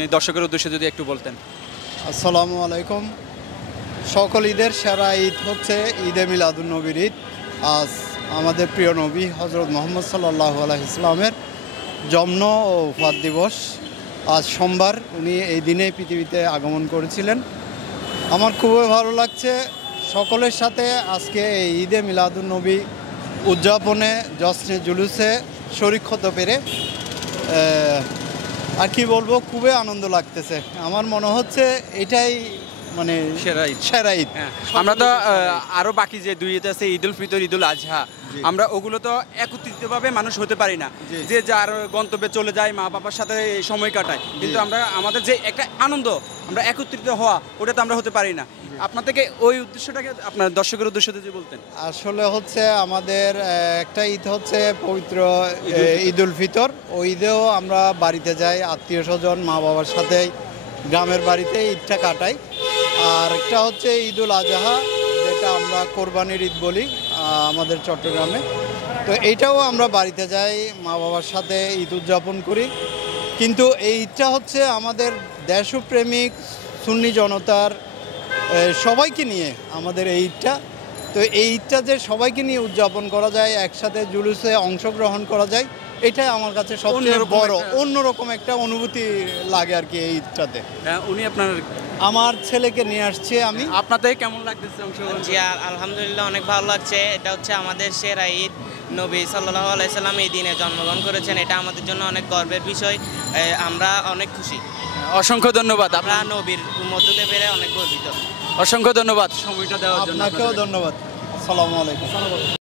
দর্শকের উদ্দেশ্যে যদি একটু বলতেন। আসসালামু আলাইকুম। সকল ঈদের সেরা ঈদ হচ্ছে ঈদে মিলাদুন্নবীর ঈদ। আজ আমাদের প্রিয় নবী হজরত মোহাম্মদ সাল্লাল্লাহু আলাইহি ইসলামের জন্ম ও ওফাত দিবস। আজ সোমবার উনি এই দিনে পৃথিবীতে আগমন করেছিলেন। আমার খুবই ভালো লাগছে সকলের সাথে আজকে এই ঈদে মিলাদুন্নবী উদযাপনে জশ্নে জুলুসে শরীক হতে পেরে আর কি বলবো, খুবই আনন্দ লাগতেছে। আমার মনে হচ্ছে এটাই মানে সেরা ঈদ। আমরা তো আরো বাকি যে দুই ঈদ আছে, ঈদ উল ফিতর, ঈদ উল আজহা, আমরা ওগুলো তো একত্রিতভাবে মানুষ হতে পারি না, যে যার গন্তব্যে চলে যায়, মা বাবার সাথে সময় কাটায়, কিন্তু আমরা আমাদের যে একটা আনন্দ, আমরা একত্রিত হওয়া, ওটা তো আমরা হতে পারি না। আপনার থেকে ওই উদ্দেশ্যটাকে আপনার দর্শকের উদ্দেশ্য যদি বলতেন। আসলে হচ্ছে আমাদের একটা ঈদ হচ্ছে পবিত্র ঈদ উল ফিতর। ওই ঈদেও আমরা বাড়িতে যাই, আত্মীয় স্বজন মা বাবার সাথে গ্রামের বাড়িতে ঈদটা কাটাই। আর একটা হচ্ছে ঈদ উল আজহা, যেটা আমরা কোরবানির ঈদ বলি আমাদের চট্টগ্রামে। তো এইটাও আমরা বাড়িতে যাই, মা বাবার সাথে ঈদ উদযাপন করি। কিন্তু এই ঈদটা হচ্ছে আমাদের দেশপ্রেমিক সুন্নি জনতার সবাইকে নিয়ে আমাদের এই ঈদটা। তো এই ঈদটা যে সবাইকে নিয়ে উদযাপন করা যায়, একসাথে জুলুসে অংশগ্রহণ করা যায়, এটাই আমার কাছে সবচেয়ে বড় অন্যরকম একটা অনুভূতি লাগে আর কি এই ঈদটাতে। উনি আপনার আমার ছেলেকে নিয়ে আসছে আমি। আপনার থেকে কেমন লাগতেছে অংশগ্রহণ? জি আলহামদুলিল্লাহ অনেক ভালো লাগছে। এটা হচ্ছে আমাদের সেরা ঈদ। নবী সাল্লাল্লাহু আলাইহি সাল্লাম এই দিনে জন্মগ্রহণ করেছেন, এটা আমাদের জন্য অনেক গর্বের বিষয়। আমরা অনেক খুশি। অসংখ্য ধন্যবাদ। আমরা নবীর উম্মত হতে পেরে অনেক গর্বিত। অসংখ্য ধন্যবাদ সময়টা দেওয়ার জন্য। আপনাকেও ধন্যবাদ। আসসালামু আলাইকুম।